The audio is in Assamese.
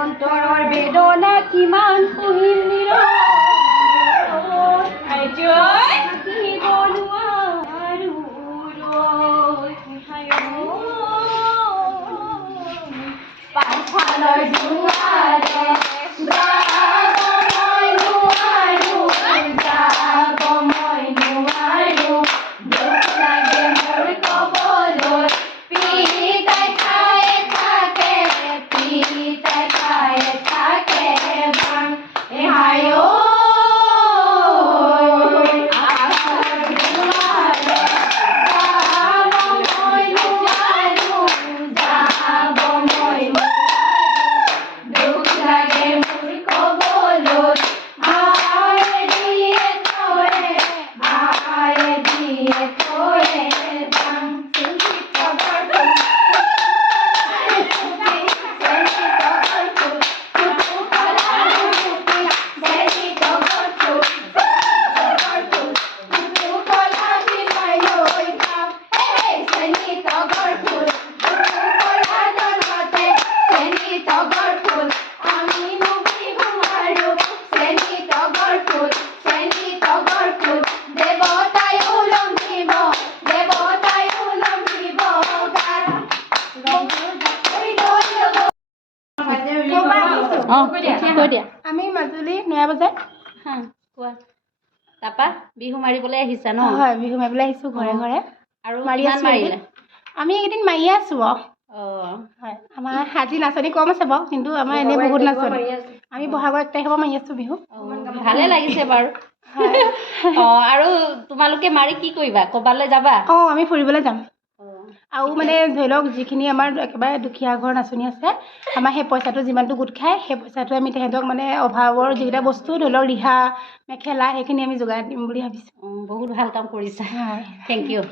অন্তৰৰ বেদনা কিমান কুহিল পাছফালৰ জোৱাৰে আমি মাজুলী নয়া বজাৰ কোৱা তাপা বিহু মাৰিবলৈ আহিছা ন হয় বিহু মাৰিবলৈ আহিছো ঘৰে ঘৰে আৰু মাৰি আছো মাৰিলা আমি এইকেইদিন মাৰিয়ে আছো হয় আমাৰ আজি নাচনি কম আছে বাৰু কিন্তু আমাৰ এনে বহুত নাচনি আমি বহাগৰ 1 তাৰিখৰ পৰা মাৰি আছো বিহু ভালে লাগিছে বাৰু আৰু তোমালোকে মাৰি কি কৰিবা কবালৈ যাবা আমি ফুৰিবলৈ যাম আৰু মানে ধৰি লওক যিখিনি আমাৰ একেবাৰে দুখীয়া ঘৰ নাচনি আছে আমাৰ সেই পইচাটো যিমানটো গোট খায় সেই পইচাটো আমি তেহেঁতক মানে অভাৱৰ যিকেইটা বস্তু ধৰি লওক ৰিহা মেখেলা সেইখিনি আমি যোগাৰ দিম বুলি ভাবিছোঁ বহুত ভাল কাম কৰিছা থেংক ইউ